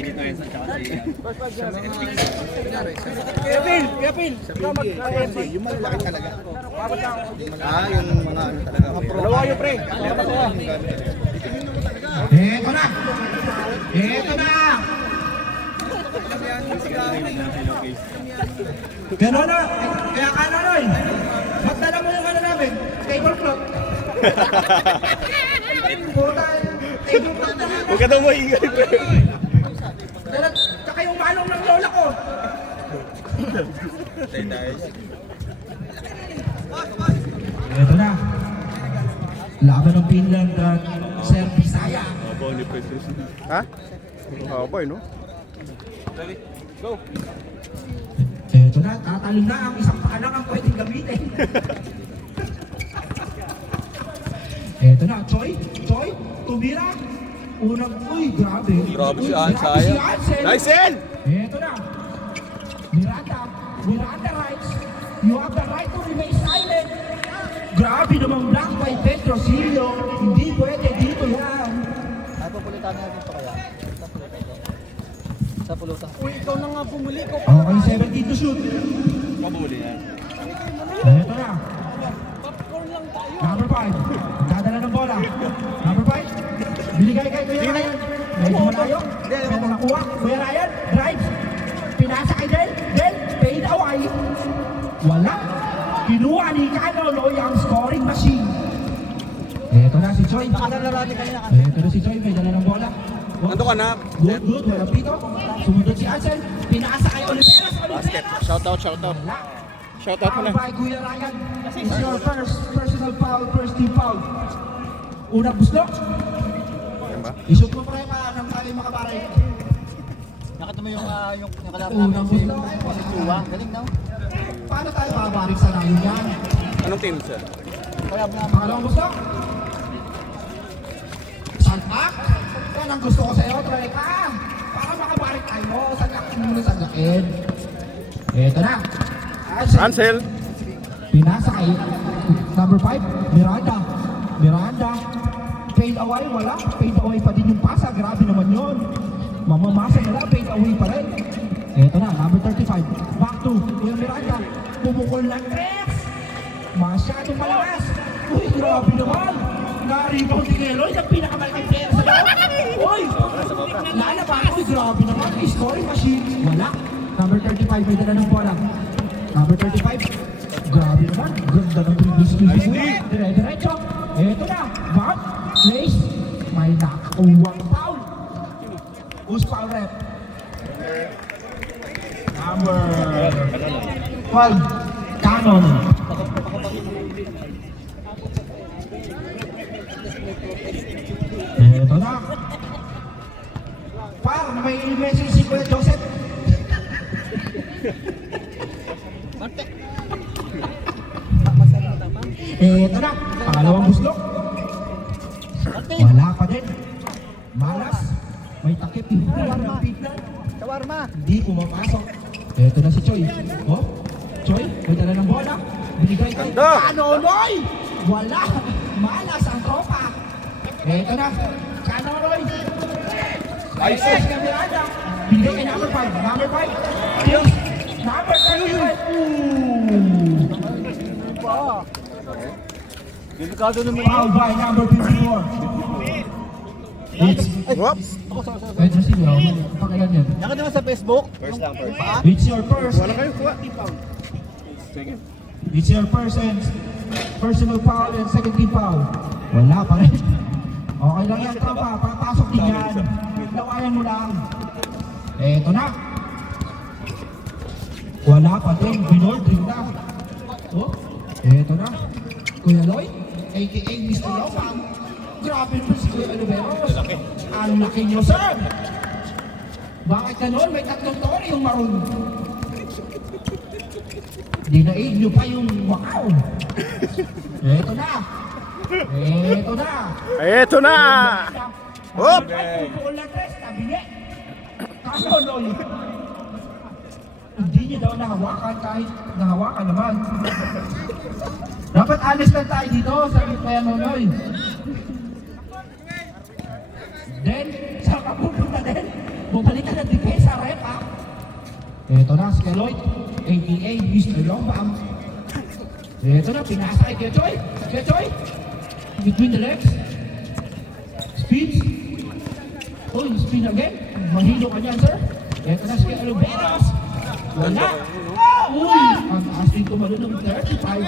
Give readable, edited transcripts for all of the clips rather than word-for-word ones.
Init na yun sa tsaka si... Kaya Yung malalaki talaga. Yung mga ano talaga. dalawa yung pre. Eto na! Eto na! Gano'n na! Kaya ka na Noy! Magdala mo yung ano namin, tablecloth. Puro tayo, tablecloth na nga. Huwag ka daw maingay pre. Tsaka yung manong ng lola ko. Eto na. Laban ng Finland at Sir Bisaya. Abaw ni President. Ha? Abay no? Go! Eto na, tatalo na ang isang paalang ang pwedeng gamitin. Eto na, Choi, tumira. Unang, uy, grabe. Grabe si Uy, Ansel. Ansel. Nice in! Eto na. Miranda rights. You have the right to remain silent. Grabe namang black by Pedro Silio. Hindi pwede dito yan. Ay, papulitan natin ito kaya. Sa pulutan. Uy, ikaw na nga bumuli ko. Okay, 17 to shoot. Mabuli yan. Eto na. Popcorn lang tayo. Number 5. Dadala ng bola. Number 5. Binigay kay Kuya Ryan. Medyo malayo. Pero nakuha. Kuya Ryan. Drive. Pinasa kay Del. Fade away. Wala. Kinuha ni Canolo yung scoring machine. Eto na si Choi. Eto na si Choi. May dala ng bola. Nandun ka na. Good. Walang pito. Sumunod si Ansel. Pinasa kay Oliveras. Basket. Shout out. Wala. Shout out mo na. By Kuya Ryan. It's your first personal foul, first team foul. Unang buslo. Isot mo pre pa ng tayo makabaray. Nakita mo yung kalaban Unang namin si buslo. Tuwa. Galing no? Paano tayo makabarik sa namin yan? Anong team sir? Kaya mo namin. Pangalawang buslo. Santak. Yan ang gusto ko sa'yo, try ka. Para makabarik tayo. Santakin mo na santakin. Eto na. Ansel. Pinasa kay number 5, Miranda. Fade away, wala. Fade away pa din yung pasa. Grabe naman yun. Mamamasa nila, fade away pa rin. Eto na, number 35. Back to Kuya Miranda. Pumukol ng tres. Masyadong malakas. Uy, grabe naman. Na-rebound ni Eloy na pinakamalaking pera sa loob. Uy, lalabas. Uy, grabe naman. Scoring machine. Wala. Number 35, may dala ng bola. Number 35. Grabe naman. Ganda ng previous Nice mo. D. Dire-diretso. Eto na. Back. Place. May nakakuwang foul. Who's foul rep? Number 12. Cannon. Eto na. Par, may message si Kuya Joseph. Eto na, pangalawang buslok. Wala pa din. Malas. May takip yung buwan ng pignan. Shawarma. Hindi pumapasok. Eto na si Choi. Oh, Choi, may dala ng bola. Binigay kay Canonoy. Wala. Malas ang tropa. Eto na, Canonoy. Nice. Yes, Miranda. Binigay kay number 5. Number 5. Kills. Number 35. Delikado naman. Foul by number 54. It's Whoops. Pedro Silva. Pakayan yan. Nakita mo sa Facebook? First lang, first. It's your first. Wala kayo. Kuha. Sige. It's your first and personal foul and second team foul. Wala pa rin. Okay lang yan, tropa. Papasok din yan. Lawayan mo lang. Eto na. Wala pa din. Binoldring na. Oh, eto na. Kuya Lloyd, a.k.a. Mr. Lopang. Grabe po si Kuya Oliveros. Ang laki nyo, sir. Bakit ganon? May tatlong tori yung maroon. Dinaig nyo pa yung wow. Eto na. Eto na. Eto na. Hop! Pagpupukol na tres, kabili. Kaso, Loy. Hindi niya daw nahawakan kahit nahawakan naman. Dapat honest lang tayo dito sa Kaya Nonoy. Then, saan ka pupunta din? Bumalik ka ng depensa, rep ha. Eto na, si Lloyd. ATA, Mr. Longbam. Eto na, pinasa kay Kechoy. Kechoy. Between the legs. Speeds. Uy, spin again. Mahilo ka niyan, sir. Eto na si Oliveros. Wala. Uy, ang asking tumalo ng 35.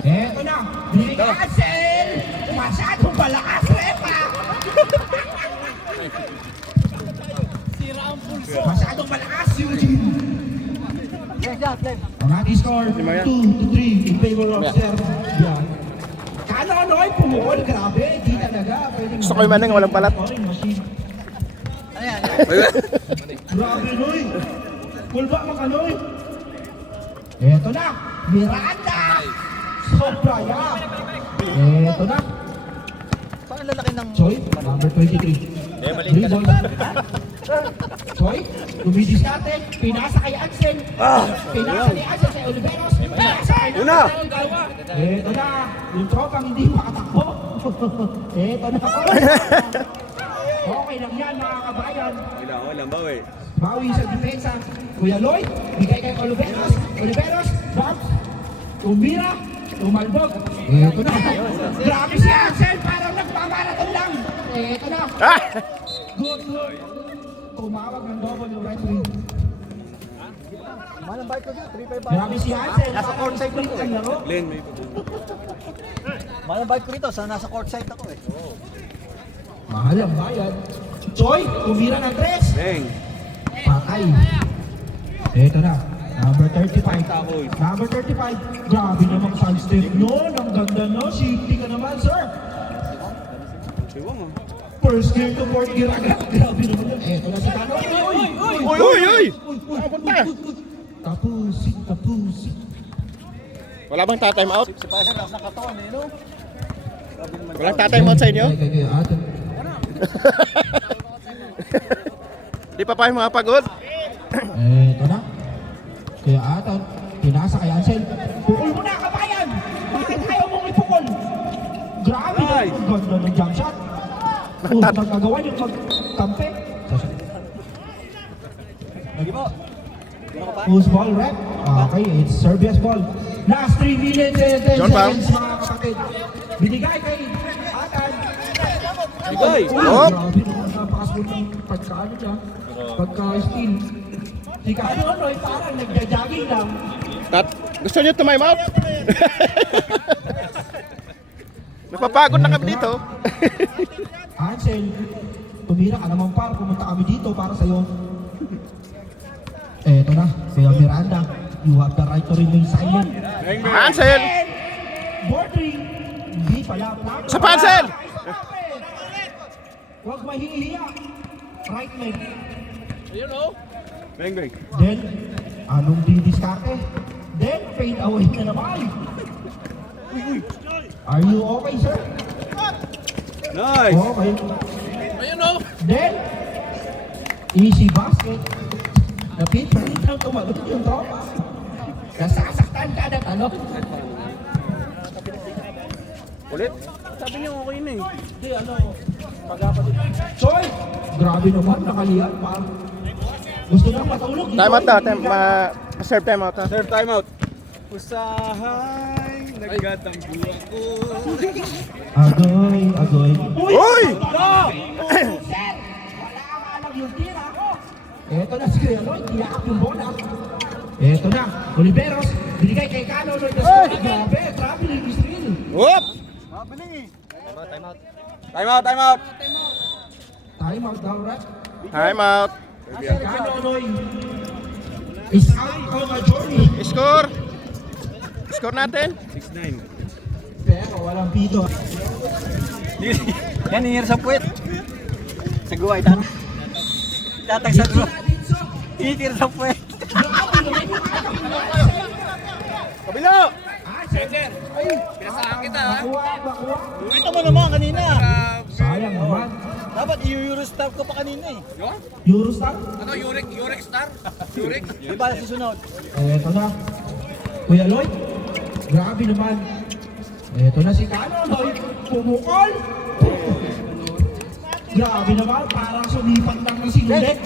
Eto na, Billy Hassel. Masyadong malakas, rep ha. Sira ang pulso. Masyadong malakas, Eugene. Ang ating score, 2-3 in favor of Serbian. Kanonoy, pumukol, grabe, di talaga. Gusto ko yung manang walang balat. Grabe, Noy. Kulba, makanoy. Eto na, Miranda. Sobra, ya. Eto na. Saan lalaki ng... Choy, number 23. Three balls. Choy, lumidiskarte. Pinasa kay Ansel. Pinasa ni Ansel kay Oliveros. Pinasa kay Una. Eto na, yung tropang hindi makatakbo. Eto na. Okay lang yan mga kabayan. Walang bawi. Bawi sa depensa. Kuya Lloyd, bigay kay Oliveros. Oliveros, Barbs. Tumira, tumalbog. Eto na. Grabe si Ansel, parang nagpamarathon lang. Eto na. Good. Tumawag ng double yung referee. Manang bike ko dyan, 3-5 Grabe si Ansel. Nasa court side Sprint ako ang laro. Glenn, may Manang bike ko rito, nasa court side ako eh. Mahal ang bayad. Choy, tumira ng 3. Bang. Patay. Eto na. Number 35. Number 35. Grabe namang side step nun. Ang ganda no. Shifty ka naman, sir. First gear to fourth gear agad. Grabe naman yun. Eto na si Kano. Uy! Tapusin. Wala bang tatime out? Si Pasha, nasa katawan eh, no? Walang tatime out sa inyo? Ato. Di pa kayo makapagod? Eto na. Kaya ato. Pinasa kay Ansel. Pukul mo na, kabayan! Bakit ayaw mong ipukul? Grabe na. Ang ganda ng jump shot. Magkagawa yung magkampe. Lagi po. Whose ball, rep? Okay, it's Serbia's ball. Last 3 minutes and 10 John Bam. seconds, mga kapatid. Binigay kay Atan. Binigay. Uy, Hop. grabe naman, napakasmooth ng pagkaano niya. Pagka-steal. Si Kano Noy parang nagja-jogging lang. Gusto nyo time out? Napapagod na kami dito. Ansel, tumira ka naman par. Pumunta kami dito para sa'yo. Eto na, Kuya Miranda. You have the right to remain silent. Ansel! Bordering. Hindi pala. Sa Pansel! Huwag mahihiya. Right leg. Bang, bang. Then, anong didiskarte? Then, fade away na naman. Are you okay, sir? Nice! Okay. Then, easy basket. Napipilit lang tumalot yung tropa. Nasasaktan ka na ano? Ulit? Sabi niyo okay na eh. Hindi, ano, pag-apalit. Choy! Grabe naman, nakaliyan pa. Gusto nang matulog. Time out na. Serve time out. Serve timeout. Usahay, nagtatanggo ako. Agoy. Uy! Sir! Wala ka lang yung tira ko. Eto na si Kuya Lloyd, iyaak yung bola. Eto na, Oliveros, binigay kay Kano Lloyd. Grabe, traveling is real. Whoop! Mabiling eh. Timeout, timeout. Time out daw, rep. Time out. Kano Lloyd is out on a journey. Score! Score natin? 6-9. Pero walang pito. Yan, ingir sa puwet. Sa guway, tanong. Tatag sa draw. Itir sa puwet. Kabila! Makuha. Ito mo naman kanina. Sayang naman. Dapat i-Eurostar ko pa kanina eh. Eurostar? Di ba si sunod? Eto na. Kuya Lloyd, grabe naman. Eto na si Kano Lloyd, pumukol. Grabe naman, parang sumipat lang ng sinulit.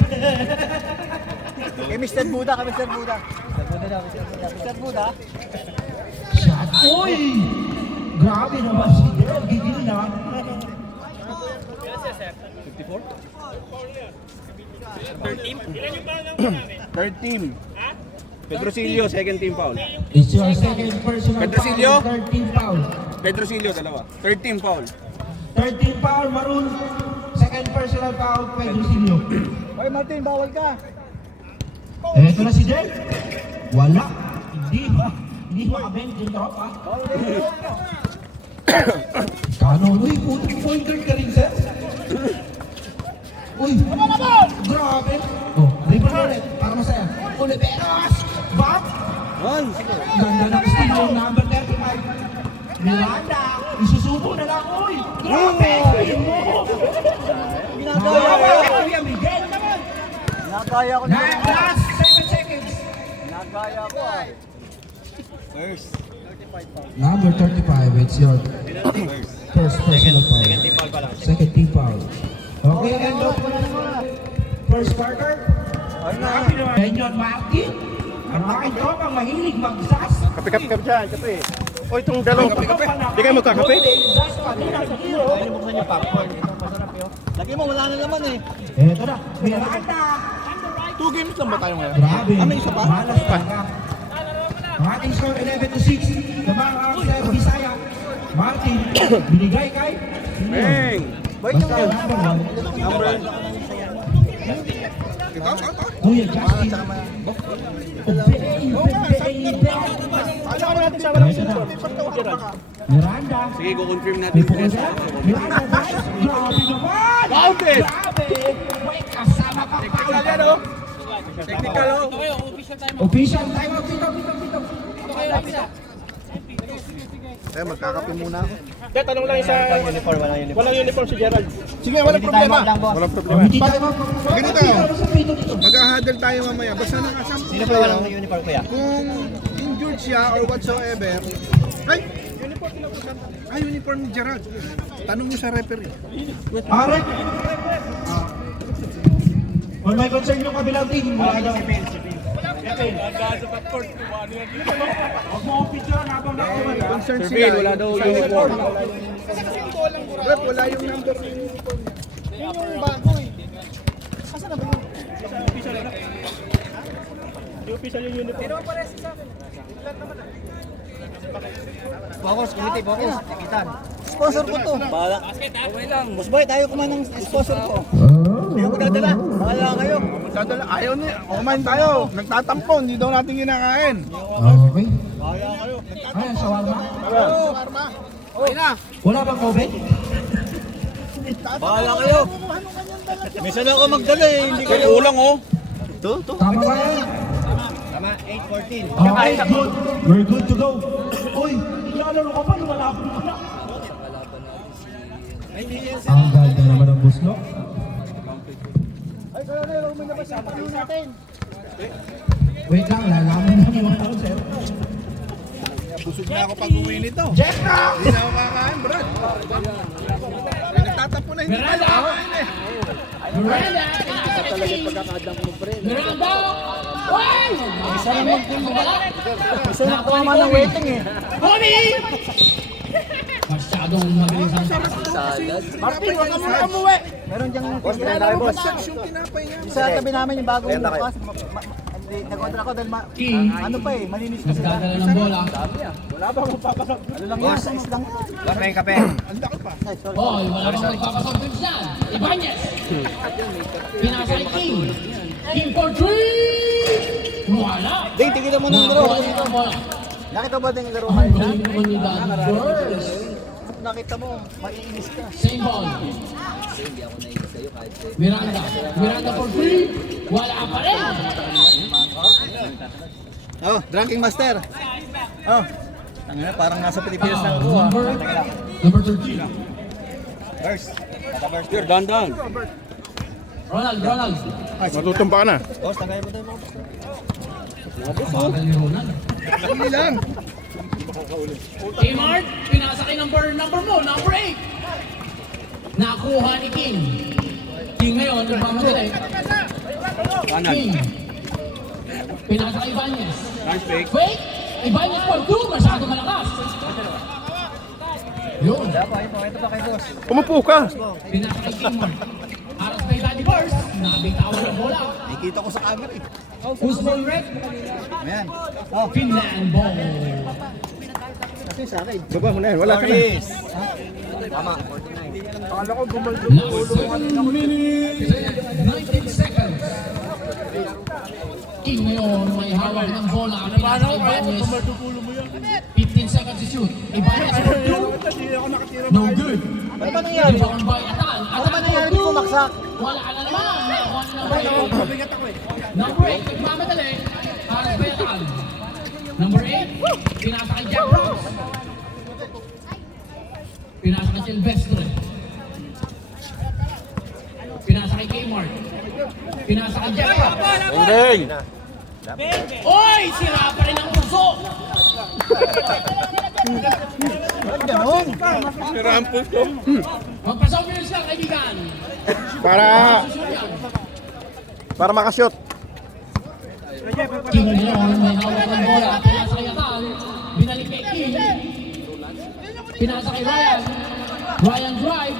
Kay Mr. Buda, kay Mr. Buda. Mr. Buda daw, Mr. Buda. Mr. Buda. Shot. Uy! Grabe naman si Del, gigil na. 3rd team. Pedrosilio, second team foul. It's your second personal Petrosilio? foul, 13 foul. Pedrosilio, dalawa. 3rd team foul. 13 foul, Maroon. Second personal foul, Pedrosilio. Hoy Martin, bawal ka. Eto na si Del. Wala. Hindi makabend yung tropa. Kanon, uy, puting point guard ka rin, sir. Uy, grabe. Oh, rebound ulit, para masaya. Oliveros! Back! Ganda ng steal yung number 35. Miranda, isusubo na lang, uy! Grabe! Ginagaya ko. Kuya Miguel naman! Ginagaya ko. Last 7 seconds. Ginagaya ko ah. First. Number 35, it's your first personal foul. Second team foul. Okay, end up. First quarter. Benyon Martin. Ang aking tropang mahilig magsas. Kape dyan, kape. O itong dalawang kape. Di kayo magkakape? Pwede buksan niyo popcorn. Ito masarap yun. Lagi mo, wala na naman eh. Eto na, Miranda. 2 games lang ba tayo ngayon? Grabe. May isa pa? Malas talaga. Ang ating score 11-6. Namang ang Bisaya. Martin, binigay kay Bang! Basta number 1. Kuya Justin. Miranda. Sige, kukonfirm natin. May pukul ka? Miranda, guys. Grabe naman. Fountain! Grabe. Wait, kasama pa pa. Technical yan, oh. Technical, oh. Official time out. Pito. Magkakape muna ako. Kaya tanong lang sa... Uniform, wala uniform. Walang uniform si Gerald. Sige, walang problema. Walang problema. Hindi tayo mag... Ganito. Sa pito dito. Mag-huddle tayo mamaya. Basta nakasama Sino pa walang uniform kuya? kung injured siya or whatsoever. Ay! Uniform ni Gerald. Tanong mo sa referee. Are. On my concern yung kabilang team. Wala daw. Huwag mo akong picture habang nakuha. Concern sila. Wala daw uniform. Rep, wala yung number ng uniform. Yun yung bago eh. Asa na ba yun? Yung official yung uniform. Focus, kumiti, focus. Tikitan. Sponsor ko to. Bahala. Okay lang. Musboy, tayo kumain ng sponsor ko. Hindi ko magdadala. Bahala kayo. Dadala, ayaw niya. Kumain tayo. Nagtatampo. Hindi daw natin kinakain. Okay. Bahala kayo. Ay, shawarma? Parma. Okay na. Wala bang COVID? Bahala kayo. Minsan ako magdala eh. Hindi kayo. Ulang oh. Tama ba yan? Tama, 8-14. Okay, good. We're good to go. Uy, ilalaro ka pa, wala akong wala. Ang ganda naman ng buslo. Ay, kaya na, may nabas yung patuloy natin. Wait lang, lalaman na yung ano, sir. Busog na ako pag-uwi nito. Jeffra! Hindi na ako kakain, bro. Nagtatapo na hindi tayo kakain eh. Isa na tama ng waiting eh. Masyadong magaling sa Martin, wag ka muna umuwi. Meron diyang Boss, tinapay, tayo, boss. boss. Yung tinapay niya. Sa tabi namin yung bagong bukas. Nag-order ako dahil ano pa eh, malinis kasi. nagdadala ng bola. Ano lang yan, size lang. Ang dako pa. Ay, sorry. Hoy, wala bang magpapasortin dyan. Ibanez. Pinasa ni King. King for 3. Wala. Ding, tigilan mo ng laro. Nakuha niya ang bola. Nakita ba din yung laro Ang kanina? galing naman ni Dan First. Nakita mo, maiinis ka. Same ball. Miranda for 3. Wala pa rin. Oh, drinking master. Oh. Tangina, parang nasa Pilipinas na ako ah. Number 13. First. First. Here, dandan. Ronald. Matutumpa ka na. Boss, tagay mo tayo mo. Bagal ni Ronald. Hindi lang. Kmart, pinasa kay number mo, number 8. Nakuha ni King. King ngayon, nagmamadali. King. Pinasa kay Ibanez. Fake. Ibanez for 2. Masyado malakas. Yun. Ito pa kay boss. Umupo ka. Pinasa kay King. Haras kay Daddy Burst. Nabitawan ng bola. Nakikita ko sa camera eh. Who's ball red? Ayan. Oh, Finland ball. kasi sa akin. Baba mo na yan. Wala ka na. Chris. Tama. Akala ko gumaldo. Last 7 minutes and 19 seconds. King ngayon may hawak ng bola. Pinasa kay Ibanez. 15 seconds to shoot. Ibanez for 2. No good. Ano ba nangyari? Rebound by Atan. Ano ba nangyari kung pumaksak? Wala ka na naman. Nakuha na number 8. Number 8, nagmamadali. Haras by Atan. Number 8, pinasa kay Jack Ross. Pinasa kay Silvestre. Pinasa kay Kmart. Pinasa kay Jack Ross. Ending. Oy! Sira pa rin ang puso! Ba't ganon? Rampos ko. Magpa-souvenirs lang, kaibigan. Para makashoot. King ngayon, may hawak ng bola. Pinasa kay Atan. Binalik kay King. Pinasa kay Ryan. Ryan drive.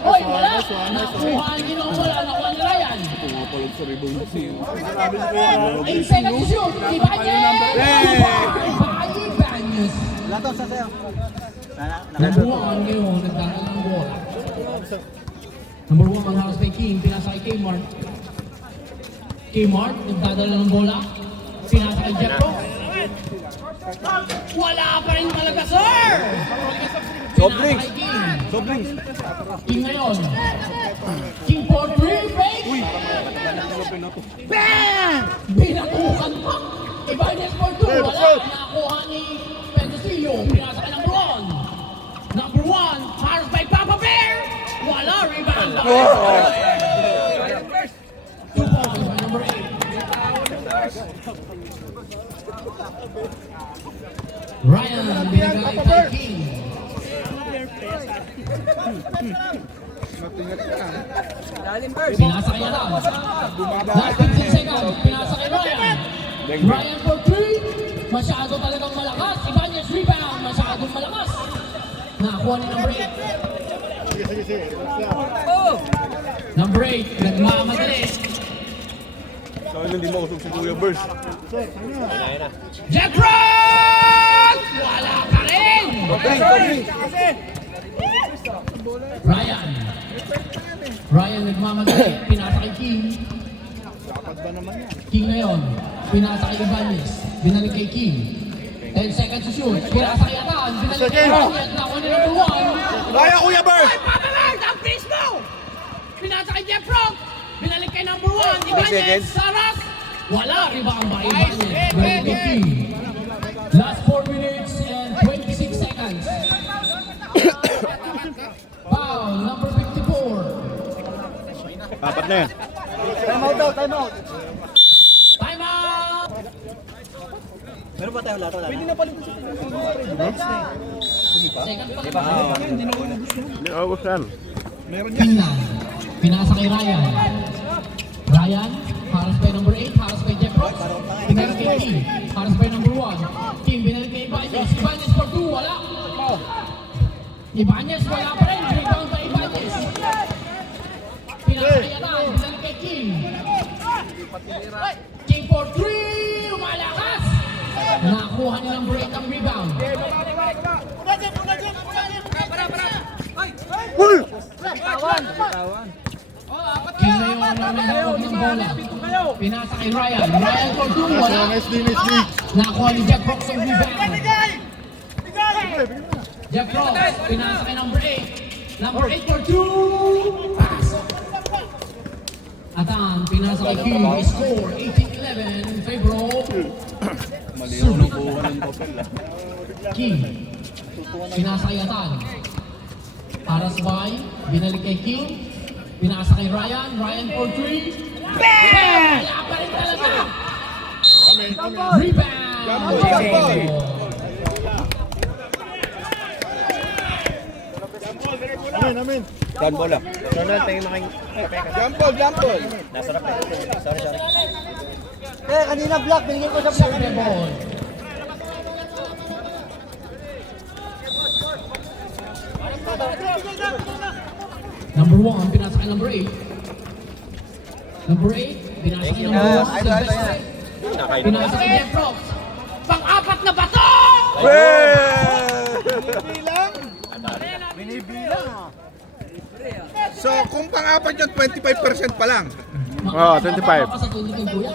Oy, wala! Nakuha niyo ang bola. Nakuha ni Ryan. 8 seconds to shoot. Ibanez! Ibanez! Wala to sa sayo. Number 1 ngayon, nagdaan ng bola. Number 1 ang halos kay King. Pinasa kay Kmart. Kmart, nagdadala ng bola. Pinasa kay Jeff Ross. Wala pa rin talaga, sir! Sobring. Pinasa kay King. Sobring. King ngayon. King for 3, fake! Bam! Binatukan pa! Ibanez for 2, wala. Nakuha ni Pendosillo. Pinasa kay number 1. Number 1, Harris by Papa Bear! Wala, rebound by 2 points by number 8. Ryan, binigay kay King. Pinasa kay Adam. Last 15 seconds, pinasa kay Ryan. Ryan for 3. Masyado talagang malakas. Ibanez rebound, masyadong malakas. Nakakuha ni number 8. Number 8, nagmamadali. Saan hindi mo usog si Kuya Burst? Jack Ross! Wala pa rin! Ryan nagmamadali. Pinasa kay King. King ngayon. Pinasa kay Ibanez. Binalik kay King. 10 seconds to shoot. Pinasa kay Atan. Binalik kay Ibanez. Nakuha ni number 1. Kaya Kuya Burst! Ay, Papa Lord! Ang face mo! Pinasa kay Jeff Rock. Binalik kay number 1. Ibanez. Saras. Wala. Rebound by Ibanez. Binalik kay King. Last 4 minutes and 26 seconds. Foul, number 54. Apat na yan. Time out daw, time out. Time out! Meron ba tayo lahat? Wala na. Second pa lang. Hindi, August yan. Finland. Pinasa kay Ryan. Ryan, haras by number 8, haras by Jeff Ross. Binalik kay King. Haras by number 1. King, binalik kay Ibanez. Ibanez for 2, wala. Ibanez, wala pa rin. Rebound by Ibanez. Pinasa kay Atan, binalik kay King. King for 3, malakas. Nakuha ni number 8 ang rebound. King na yung may hawak ng bola. Pinasa kay Ryan. Ryan for 2, wala. Nakuha ni Jack Ross ang rebound. Jack Ross, pinasa kay number 8. Number 8 for 2. Pass. Atan, pinasa kay King. Score 18-11 in favor of King. Pinasa kay Atan. Paras by, binalik kay King. Pinasa kay Ryan. Ryan for 3. Bam! Wala pa rin talaga. Rebound. amin. Dan bola. Ronald, tayo making... Jump ball. Nasarap eh. Sorry. Kanina block, binigyan ko sa block. Serve ball. Number 1, pinasa kay number 8. Number 8, pinasa kay number 1. Silvestre. Pinasa kay Jeff Brooks. Pang-apat na bato! So, kung pang-apat yun, 25% pa lang. Oo, 25. Sa tulad ng kuya.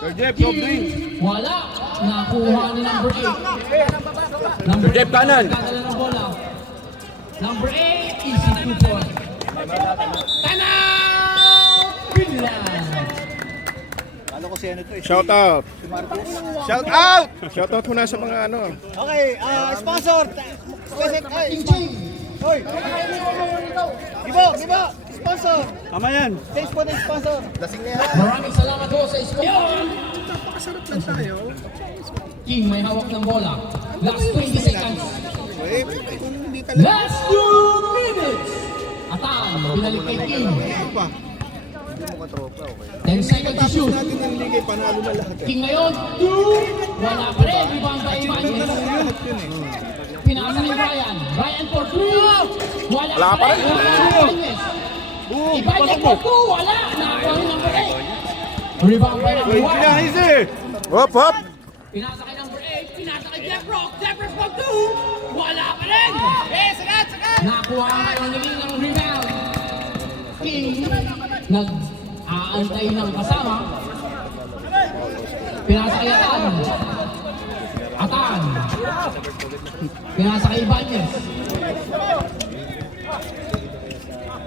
Sir Jeff, no drinks. Wala. Nakuha ni number 8. Number Jeff, kanan. Kadala ng bola. Number 8, easy 2 point. Tanaw! Finland! Ano ko si ano to eh? Shout out. Shout out! Shout out muna sa mga ano. Okay, sponsor. Hoy! Gibo! Sponsor! Tama yan. Thanks for the sponsor. Maraming salamat po sa sponsor. Napakasarap lang tayo. King may hawak ng bola. Last 20 seconds. Kung hindi talaga. Last 2 minutes. Atan, binalik kay King. Pa. 10 seconds to shoot. Natin ang ligay, panalo na lahat. King ngayon, 2. Wala pa rin. Rebound by Ibanez. Lahat yun eh. Pinasa ni Ryan. Ryan for 3. Wala pa rin. Ibanez. Ibanez for 2. Wala. Nakakuha ni number 8. Rebound by number 1. Easy. Hop. Pinasa kay number 8. Pinasa kay Jeff Rock. Jeff Rock for 2. Wala pa rin. Sagat. Nakuha ang naging ng rebound. King nag-aantay ng kasama. Pinasa kay Atan. Pinasa kay Ibanez.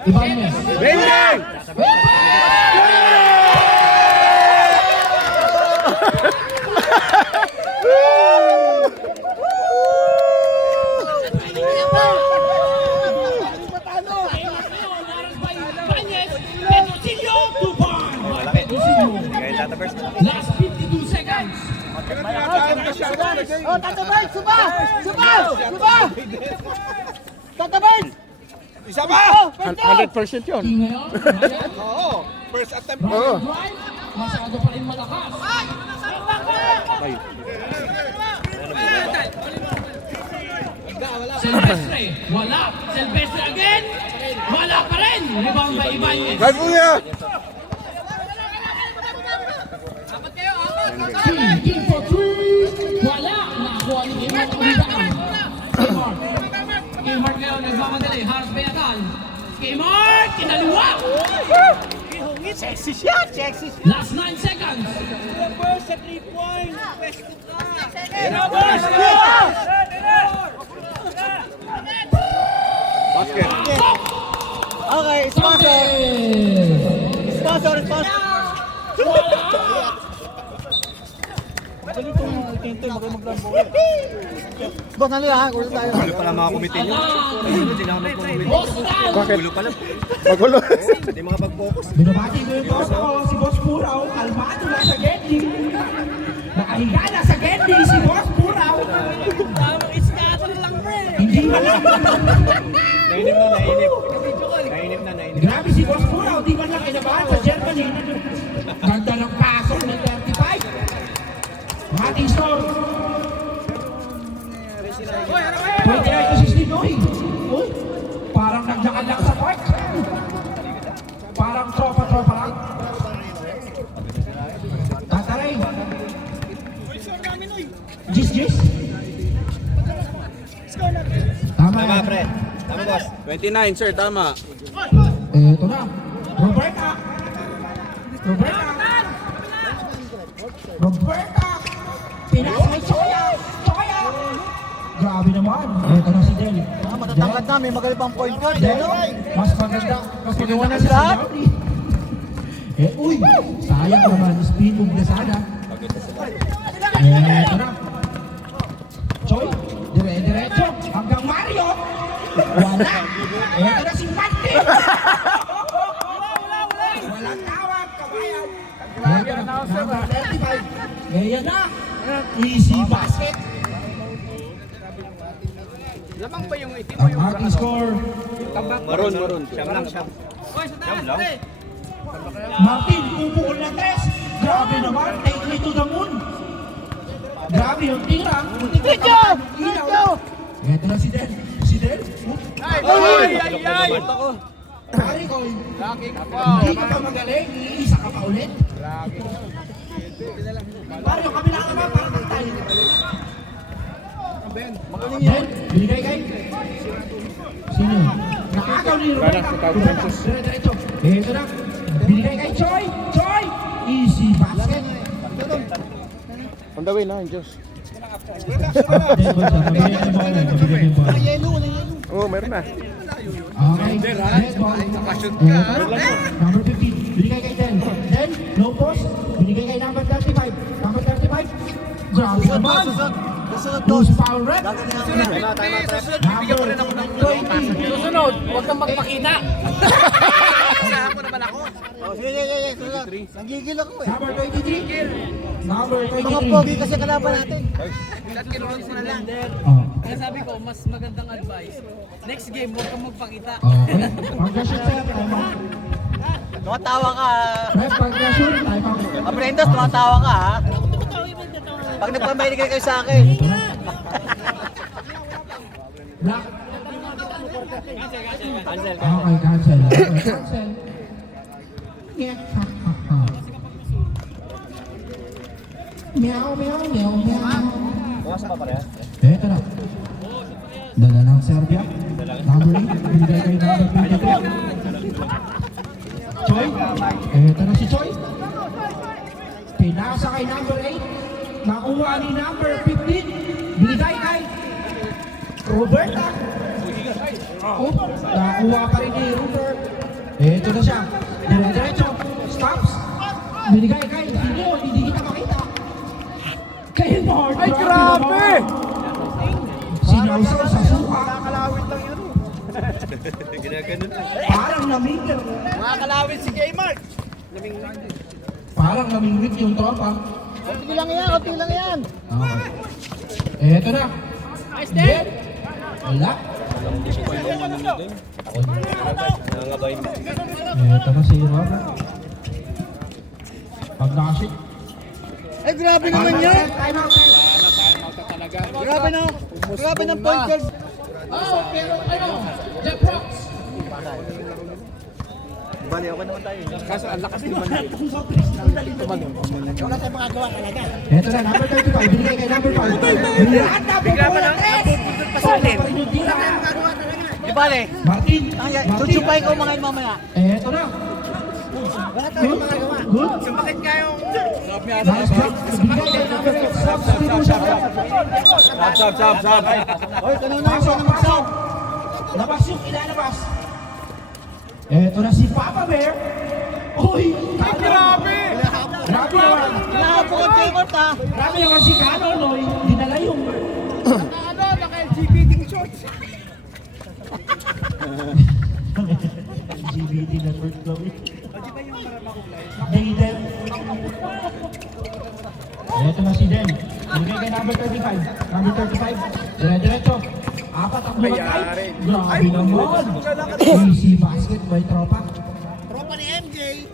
Bending! Last 52 seconds. Tata Bird! Suba! Tata Bird! Isa pa! 100% yun. King ngayon. Ryan. Oo. First attempt. Ryan drive. Masyado pa rin malakas. Silvestre. Wala. Silvestre again. Wala pa rin. Rebound by Ibanez. Right po niya. King for 3. Wala. Nakuha ni Kimart ang rebound. Kimart ngayon nagmamadali. Harus Bayatan. Kimart. Kinaliwa. Sexy siya! Last 9 seconds. Basket. Okay, sponsor! Sponsor! Boss, nali ha? Kulo tayo. Gulo pala mga committee nyo. Hindi na kami committee. Boston! Gulo pala. Magulo. Hindi makapag-focus. Binabati ko yung boss ko, si Boss Puraw, kalmado na sa Gendy. Nakahiga na sa Gendy, si Boss Puraw. Hindi man lang. Nainip. Grabe si Boss Puraw, di man lang kinabahan sa Germany. Ganda ng pasok ng 35. Ating score. 29-16 Noy. Uy, parang naglakad lang sa park. Parang tropa lang. Tataray. Gis. Tama Tama, yan. pre. Tama, boss. 29, sir. Tama. Eto na. Roberta. Pinasa kay Choya. Grabe naman. Eto na si Del. Matatangkad na, may magaling pang point guard. Del, mas maganda na si lahat. Saudi. Uy, sayang naman. Speed move na sana. Eto na. Choy, dire-diretso. Hanggang Mario. Wala. Eto na si Martin. Walang tawag, kabayan. Number 35. Ayan na. Easy basket. Lamang ba yung itim? Ang ating score, Maroon. Siyam lang. Martin, pupukol na tres. Grabe naman, take me to the moon. Grabe yung tira. Video! Video! Ito na si Den. Si Den. Ay! Pare ko, hindi ka pa magaling, iisa ka pa ulit. Pare, yung kabila ka ba? Para kang tayo. Ben, binigay kay? Sino? Nakagaw ni Roberta. Diretso. Ito na. Binigay kay Choi. Choi! Easy basket. On the way na, Diyos. Oo, meron na. Okay, red ball. Number 15, binigay kay Den. Den, low post, binigay kay number 35. Number 35, grabe naman. Loose foul red. Number 20. Susunod, huwag kang magpakita. Sige. Nanggigil ako eh. Number 23. Number Mga 23. pogi kasi kalaban natin. Oh. Kaya sabi ko, mas magandang advice. Next game, huwag kang magpakita. Okay. Pagkasyon sir, time out. Tumatawa ka. Ref, pagkasyon, time out. Aprendas, tumatawa ka ha. Pag nagpamahilig kayo sa akin. Ito na. Black. Okay, cancel. Okay, cancel. Yeah. Meow, meow, meow, meow. Ito na. Dala ng Serbia. Number 8. Binigay kay number 23. Choi. Ito na si Choi. Pinasa kay number 8. Nakuha ni number 15. Binigay kay Roberta. Nakuha pa rin ni Robert. Ito na siya. Dire-diretso. Stops. Binigay kay sino? Hindi kita makita. Kay Mark. Ay, grabe! Sinausaw sa suka. Nakakalawit lang yun. Parang namingwit. Mga kalawin si Kmart. Parang namingwit yung tropa. Konti lang yan. Okay. Eto na. Nice, Den! Wala. Eto na si Robert. Pag nakasik. Eh grabe naman yan. Time out. Grabe na. Grabe ng point guard. Oh, pero ano? Jeff Rocks! Bali, okay naman tayo. Kaso ang lakas naman. Wala tayong makagawa talaga. Eto na, number 35. Binigay kay number 5. Bigla pa lang. Di bale. Martin. Tutsupay ko mga yun mamaya. Eto na. Wala tayong makagawa. Good. Bakit nga yung... Nice block. Binigay kay number 8. Substitution. Sab. Hoy, kanina ako na mag-sound. Labas yung ilalabas. Eto na si Papa Bear. Uy! Grabe! Grabe naman. Hinahapo ko Kmart ha. Grabe naman si Kano, Noy. Dinala yung... Naka-LGBT shorts. LGBT na short gawin. Dayden. Eto na si Den. Bigay kay number 35. Number 35. Dire-diretso. Apat ang buwan ay. Grabe naman. Easy basket by tropa. Tropa ni MJ.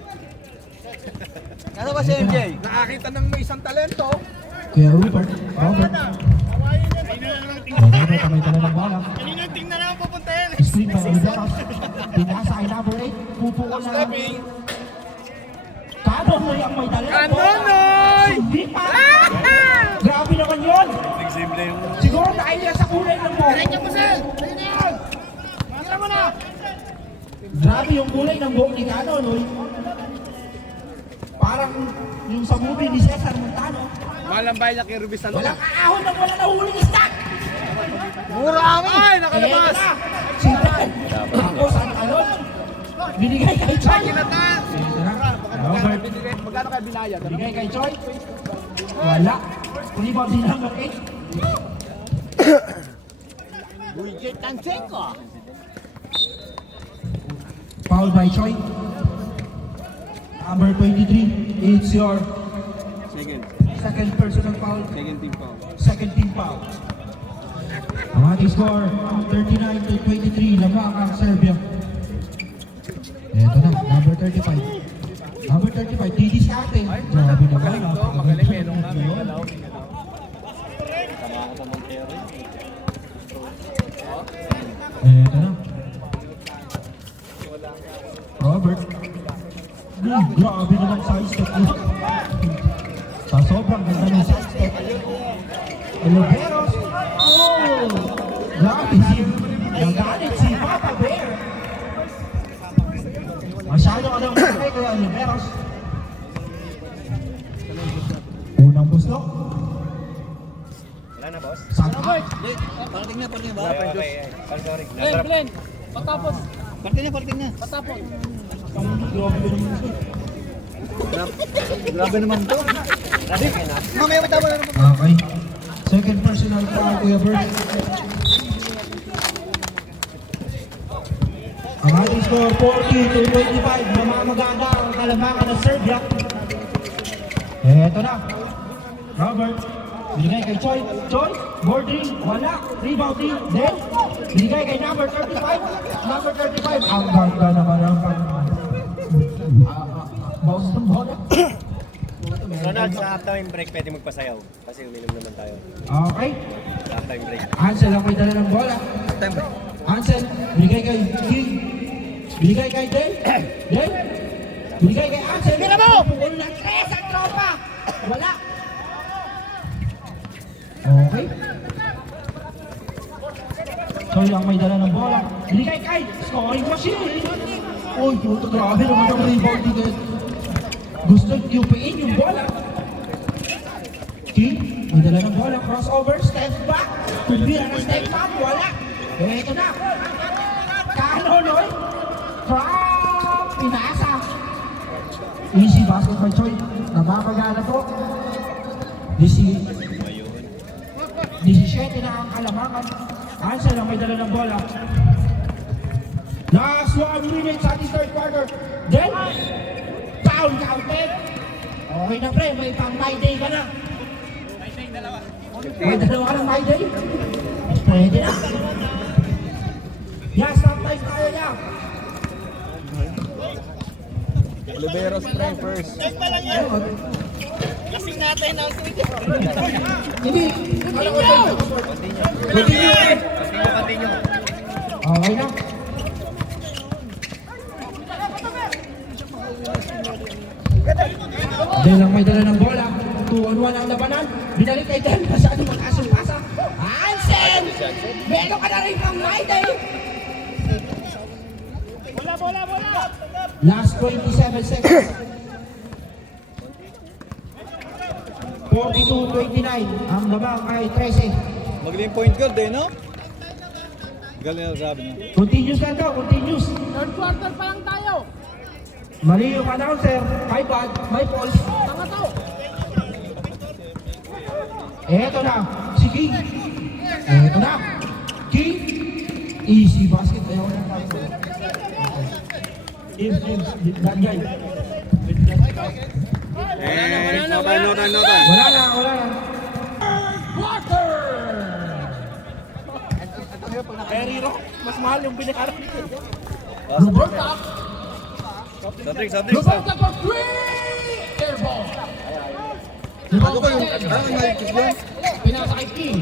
Ano ba si MJ? Nakakita ng may isang talento. Kuya Rupert. Robert. Robert, kamay ka na ng bala. Kanina tingnan na ako pupuntahin. Screen by Oliveros. Pinasa kay number 8. Pupukol na. Kanon mo yung may talento. Kanonoy! Hindi pa. Grabe naman yun. Siguro dahil yan sa kulay ng buhok. Diretso mo, sir! Ayun na yun! Matra mo na! Grabe yung kulay ng buhok ni Kanon, oy. Parang yung sa movie ni Cesar Montano. Malambay na kay Ruby Salon. Walang aahon na wala nahuling istak. Mura kami. Ay, nakalabas! Eh, si Dan. Ako sa talon. Binigay kay Choi. Kinatan! Robert. Magkano kaya binayad? Binigay kay Choi. Wala. Rebound din number 8. Buigit ang Chenko. Foul by Choi. Number 23. It's your second personal foul. Second team foul. Second team foul. Ang ating score, 39-23, lamang ang Serbia. Eto na, number 35. Number 35, didiskarte. Grabe naman, napakagaling ng yun. Eto na. Robert. Grabe naman size step niya. Sa sobrang ganda ng size step. Oliveros. Oh! Grabe si nagalit si Papa Bear. Masyado ka lang makakay kaya Oliveros. Unang buslo. Wala na, boss? Saka. Parating na ba? Sorry. Glenn, patapos. Parating na. Patapos. Grabe naman to. Mamaya matama na naman. Okay. Second personal foul, Kuya Bert. Ang ating score, 40-25. Mamamaganda ang kalamangan ng Serbia. Eto na. Robert. Binigay kay Choi. Choi. Boarding. Wala. Rebounding. Then. Binigay kay number 35. Number 35. Ang ganda naman ang bounce ng bola. Ronald, sa halftime break pwede magpasayaw. Kasi uminom naman tayo. Okay. Sa halftime break. Ansel ang may dala ng bola. Ansel, binigay kay King. Binigay kay Del. Del. Binigay kay Ansel. Mira mo! Puno ng tres ang tropa. Wala. Okay. So yung may dala ng bola. Binigay kay scoring machine. Uy, puto, grabe naman ang rebound dito. Gusto QPin yung bola. King, may dala ng bola. Crossover, step back. Tumbira ng step back. Wala. Ito na. Kanonoy. From Pinasa. Easy basket by Choi. Nababagana po. 17 na ang kalamangan. Ansel ang may dala ng bola. Last 1 minute sa ating third quarter. Then, foul counted. Okay na pre, may pang my day ka na. May dalawa ka ng my day? Pwede na. Yeah, stop time tayo na. Oliveros try first. Lasing natin ang Hindi. Continue. Okay na. Del ang may dala ng bola. 2-on-1 ang labanan. Binalik kay Del. Masyado mag-asong-asa. Hansen! Meron ka na rin pang my day. Bola! Last 27 seconds. 42-29. Ang labang ay 13. Magaling point guard eh, no? Galing ang sabi niya. Continuous lang daw, continuous. Third quarter pa lang tayo. Mali yung announcer. My bad, my fault. Tanga to. Eto na, si King. Eto na. King. Easy basket. Ayaw na. James, lagay. No time. Wala na. Quarter. Periro, mas mahal yung binakaran. Roberta. Soft drinks. Roberta for 3. Air ball. Bago ko yung... Pinasa kay King.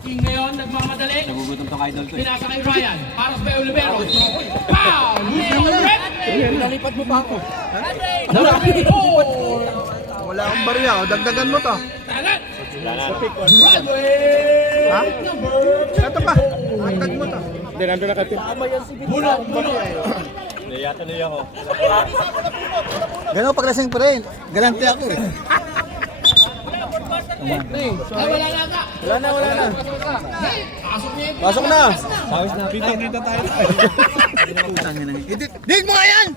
King ngayon, nagmamadali. Nagugutom tong idol ko. Pinasa kay Ryan. Para sa Oliveros. Pow! Pinalipad mo pa ako. Wala akong barya, dagdagan mo to. Talat! Ha? Ha? Ito pa, dagdag mo to. Hindi, nandun na kapit. Bulak! Yata na ako. Ganun paglasing pa rin. Galante ako eh. Ay, wala na ka! Wala na. Hey, pasok niya yung Pasok na. Pawis na. Kita tayo. Dig mo nga yan!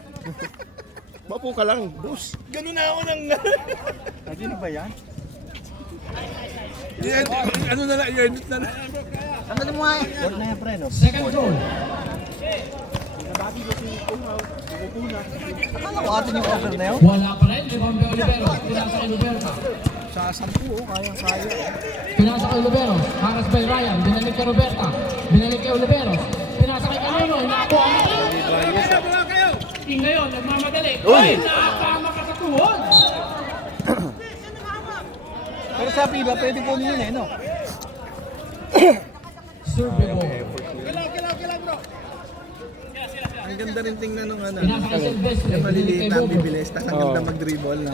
Bapo ka lang, boss. Ganun na ako ng... Ano ba yan? Ano na lang, yun na lang. Sandali mo nga yan. Board na yan, pre, no? Second goal. Akala ko atin yung offer na yun. Wala pa rin, rebound kay Oliveros. Pinasa kay Roberta. Sa 10, kayang-kaya. Pinasa kay Oliveros. Haras by Ryan. Binalik kay Roberta. Binalik kay Oliveros. Pinasa kay Canelo. Nakakuha na rin. King ngayon, nagmamadali. Uy! Nakakama ka sa tuhod. Pero sa FIBA, pwede po nyo yun eh, no? Survey ball. Ang ganda rin tingnan nung ano. Pinasa kay Silvestre. Binalik Maliliit kay na Bobo. bibilis, tapos ang ganda mag-dribble na.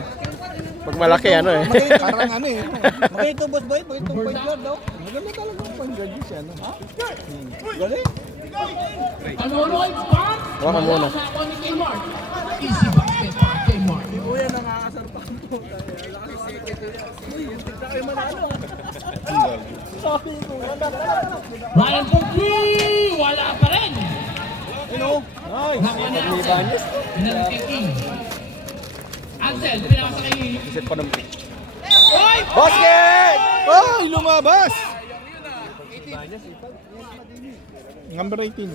Pag malaki ano eh. Parang ano eh. Magkano boss boy? Magkano point guard daw? Maganda talaga ang point guard siya, no? Galing. Panonoy pa. Wala ka muna. Wala na ako ni Kmart. Easy basket pa Kmart. Kuya, nakakasarpan po. Ryan for three! Wala pa rin! Nakuha ni Ansel. Binalik kay King. Ansel, pinasa kay... Isit pa ng... Oy! Basket! Ay, lumabas! Number 18.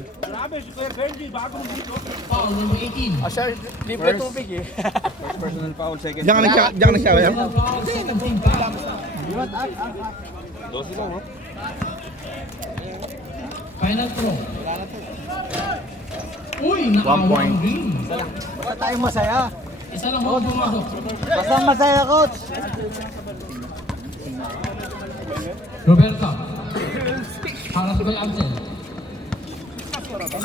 Foul, number 18. Libre tubig eh. Personal foul, second. Diyan ka na siya. Personal foul, second team foul. Final throw. Uy, nakawang green. Basta tayong masaya. Isa lang ako pumasok. Basta masaya, coach. Roberta. Haras by Ansel.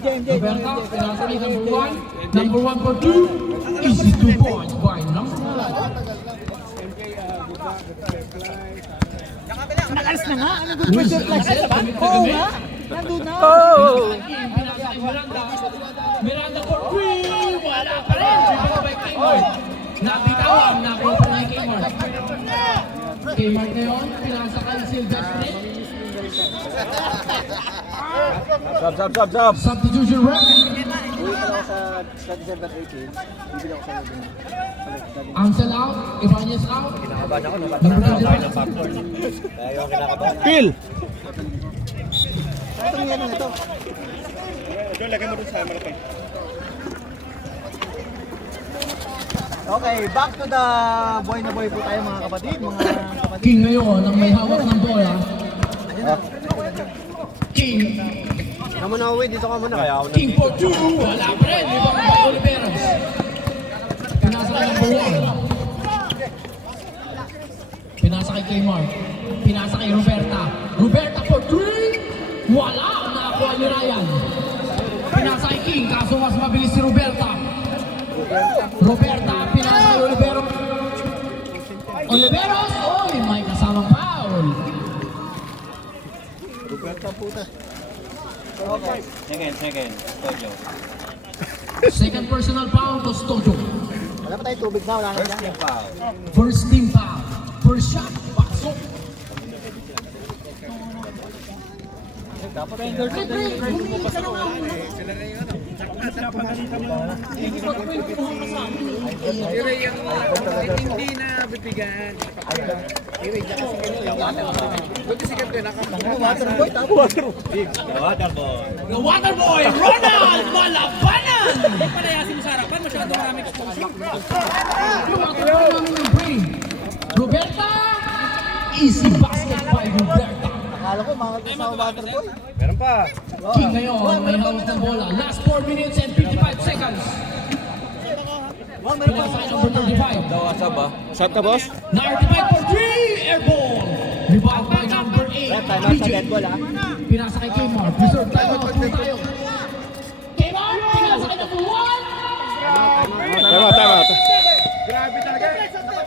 Roberta, pinasa kay number 1. Number 1 for 2. Easy 2 points by number 1. Nakalis na nga. Ano good Uy, pressure si flash? Ansel, gamit na Oo gamit. nga. Nandun na. Pinasa kay Miranda. Miranda for 3. Wala pa rin. Rebound by Kmart. Nabitawan. Nakuha pa ni Kmart. Kmart ngayon, pinasa kay Silvestre. Sub. Substitution rep. Uwi pala ako sa December 18. Bibili ako sa iyo. Ansel out. Ibanez out. Kinakabahan ako. Number 2. Popcorn. Kaya yung kinakabahan. Phil! Ito yung ano nito. Ito, lagay mo dun sa malaki. Okay, back to the boy na boy po tayo mga kapatid. Mga kapatid. King ngayon ang may hawak ng bola. King. Kamu na uwi, dito ka muna. Kaya ako na. King for 2. Wala pa rin. Ibang by Oliveros. Pinasa kay number 1. Pinasa kay Kmart. Pinasa kay Roberta. Roberta for 3. Wala. Nakakuha ni Ryan. Pinasa kay King. Kaso mas mabilis si Roberta. Roberta. Pinasa kay Oliveros. Oliveros. Oy, may kasamang foul. Second. Tojo. Second personal foul to Stojo. Wala pa tayong tubig na. Wala na dyan. First team foul. First shot. Pasok. Hindi na bibigan. Buti sikat ko na The water boy, Ronald Malabanan! Palayasin mo sa harapan, masyado maraming exposure. Roberta! Easy basket by Roberta. Akala ko mga sa water boy. Meron pa. King ngayon, may hawak ng bola. Last 4 minutes and 55 seconds. Pinasa kay number 35. Shot ka, boss? Na 35 for 3, air ball. Rebound by number 8. Time out sa dead ball ha. Pinasa kay Kmart. Reserve time out po tayo. Kmart, pinasa kay number 1. Tama. Grabe talaga.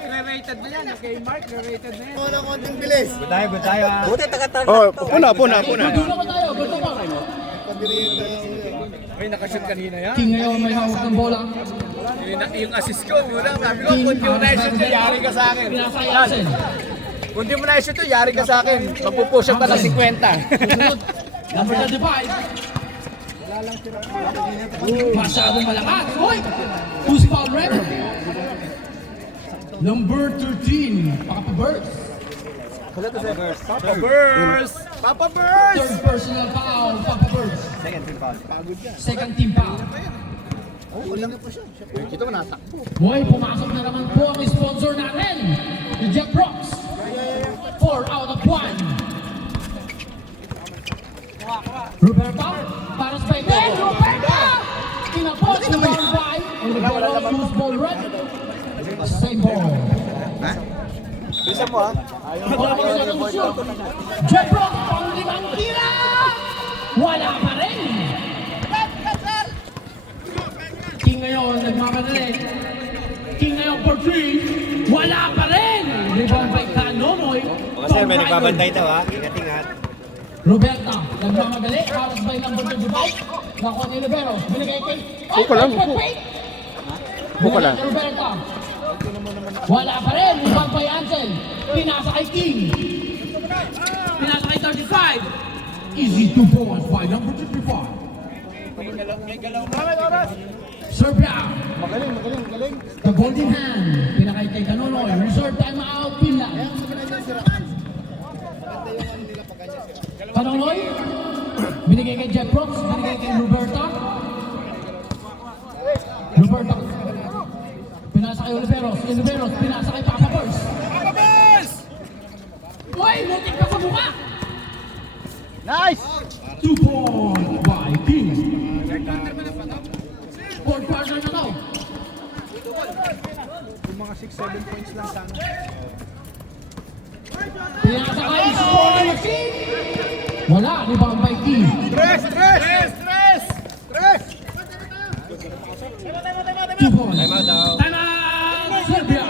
Re-rated na yan. Okay, Mark, re-rated na yan. Wala konting bilis. Good tayo. Buti taga-target. Oh, puna. Gusto naman tayo, gusto mo. Ay, nakashoot kanina yan. King ngayon may hawak ng bola. Yung assist ko, muna. Sabi ko, kung di mo na-shoot yun, yari ka sa akin. Pinasa kay Ansel. Kung di mo na-shoot yun, yari ka sa akin. Magpupush up ka ng 50. Susunod, number 35. Masyadong malakas. Uy! Who's foul rep? Number 13. Pakapaburst. Papa Burst! Third personal foul, Papa Birds. Second team foul. Second team foul. Ito natakbo. Boy, pumasok na naman po ang sponsor natin, the Jeff Rocks. 4 out of 1. Roberto, para sa Spain. Roberto! Kinapos ng round 5. And the ball loose ball red. Same ball. Bisa mo ha? Jeff Rocks, pang limang tira! Wala pa rin. King ngayon, nagmamadali. King ngayon for 3. Wala pa rin. Rebound by Kanonoy. Kasi may nagbabantay daw ha. Ingat-ingat. Roberta, nagmamadali. Halos by number 25. Nakuha ni Libero. Binigay kay... Buko lang. Buko lang. Roberta. Wala pa rin. Rebound by Ansel. Pinasa kay King. Pinasa kay 35. Easy 2 points by number 55. Serbia. Magaling. The golden hand. Pinakay kay Kanonoy. Reserve timeout. Finland. Kanonoy. Binigay kay Jeff Brooks. Binigay kay Roberta. Roberta. Pinasa kay Oliveros. Oliveros. Pinasa kay Papa Burst. Uy! Mutik ka sa mukha! Nice! 2 points by King. Fourth quarter na daw. Yung mga 6-7 points lang sana. Pinasa kay scoring machine. Wala. Rebound by King. Tres! 2 points. Time out daw. Time out! Serbia.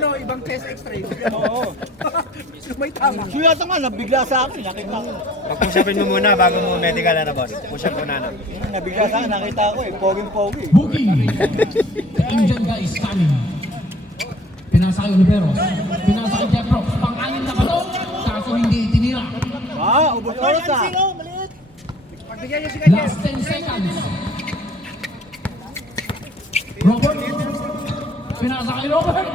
Ibang test extra yun. Oo. May tama. Suya ito nga, nabigla sa akin. Nakita ko. Pag-push-upin mo muna bago mo medical na boss. Push-up muna na. Nabigla sa akin, nakita ko eh. Poging-pogi. Boogie. The Indian guy is coming. Pinasa kay Oliveros. Pinasa kay Jeff Brooks. Pang-anim na bato. Kaso hindi itinira. Ubos oras ah. Last 10 seconds. Robert. Pinasa kay Robert.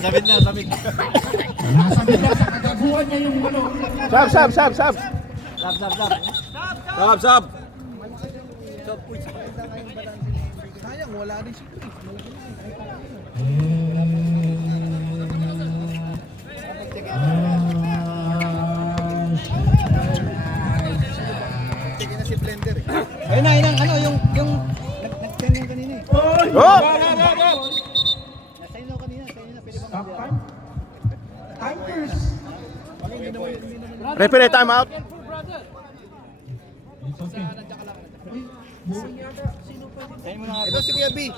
Sabit na, sabit. Nasabi na sa kagaguhan niya yung ano. Sab. Sayang, wala rin si Chris. Sige na si Blender eh. Ayun na, ano, yung nag-send yung kanina eh. Nag-send yung kanina, pwede bang Stop time. Time first. Referee time out. It's okay. Send mo na nga. Ito si Kuya B.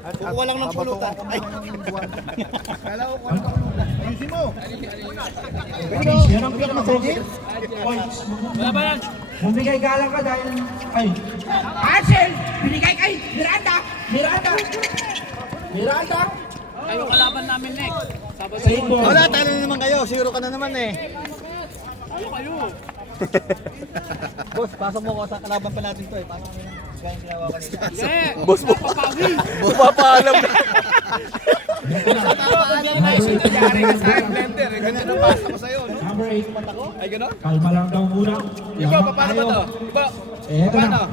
Kukuha lang ng pulutan. Ay, Kala ko kung ayusin mo. Yan ang pinaka-message. Points. Bumigay galang ka dahil... Ay! Ansel! Binigay kay Miranda! Kayo kalaban namin next. Same ball. wala, tayo na naman kayo. Zero ka na naman eh. Ano kayo? Boss, pasok mo ko sa kalaban pa natin to eh. Paano kami nang gano'ng ginawa kanina? Yeah! Boss mo. Papawi! Papaalam na. Number 8. Ay, gano'n? Kalma lang daw muna. Iba, paano ba to? Iba. Eto na.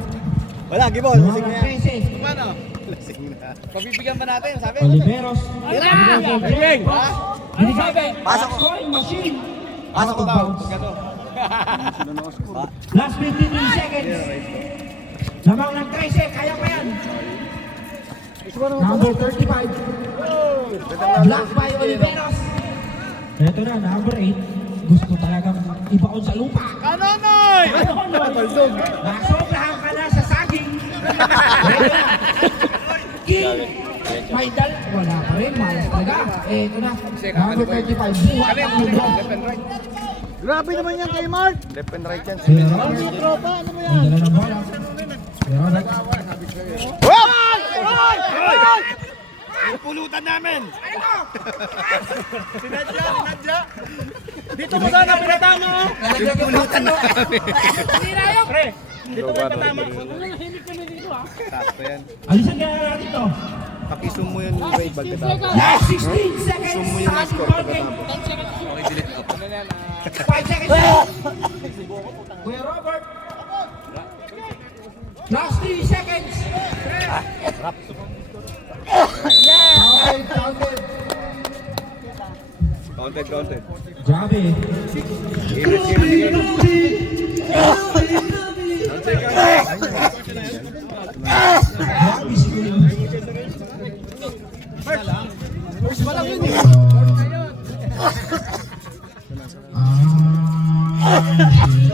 Wala, Gibon. Mga Lasing na yan. 13. Pabibigyan pa natin, sabi? Oliveros. Bigay! Binigay. Pasok ko. Scoring machine. Pasok ko. Out of bounds. Last 53 seconds. Lamang ng 13. Kaya pa yan. Number 35. Blocked by Oliveros. Ito na, number 8. Gusto talagang ibaon sa lupa. Kanonoy! Nasobrahan ka na sa saging. King. May dal. Wala pa rin. Malas talaga. Ito na. Number 35. Buhat ang libro. Grabe naman yan kay Mark. Left and right yan. Pero, Tropa, ano mo yan? ang dala ng bola. Pero, Pulutan namin! Sinadya! Dito mo sana pinatama! Pulutan na kami! Dito mo pinatama! Nahimik kami dito ah. Sakto yan. Alisan kaya natin to. Pakisum mo yun, Ray, pagkatapos. Last 16 seconds. Zoom mo yung sa score ating pagkatapos. 5 seconds. Kuya Robert. Last 3 seconds. Counted. Grabe. Grabe siguro. First pa lang yun eh. Ah,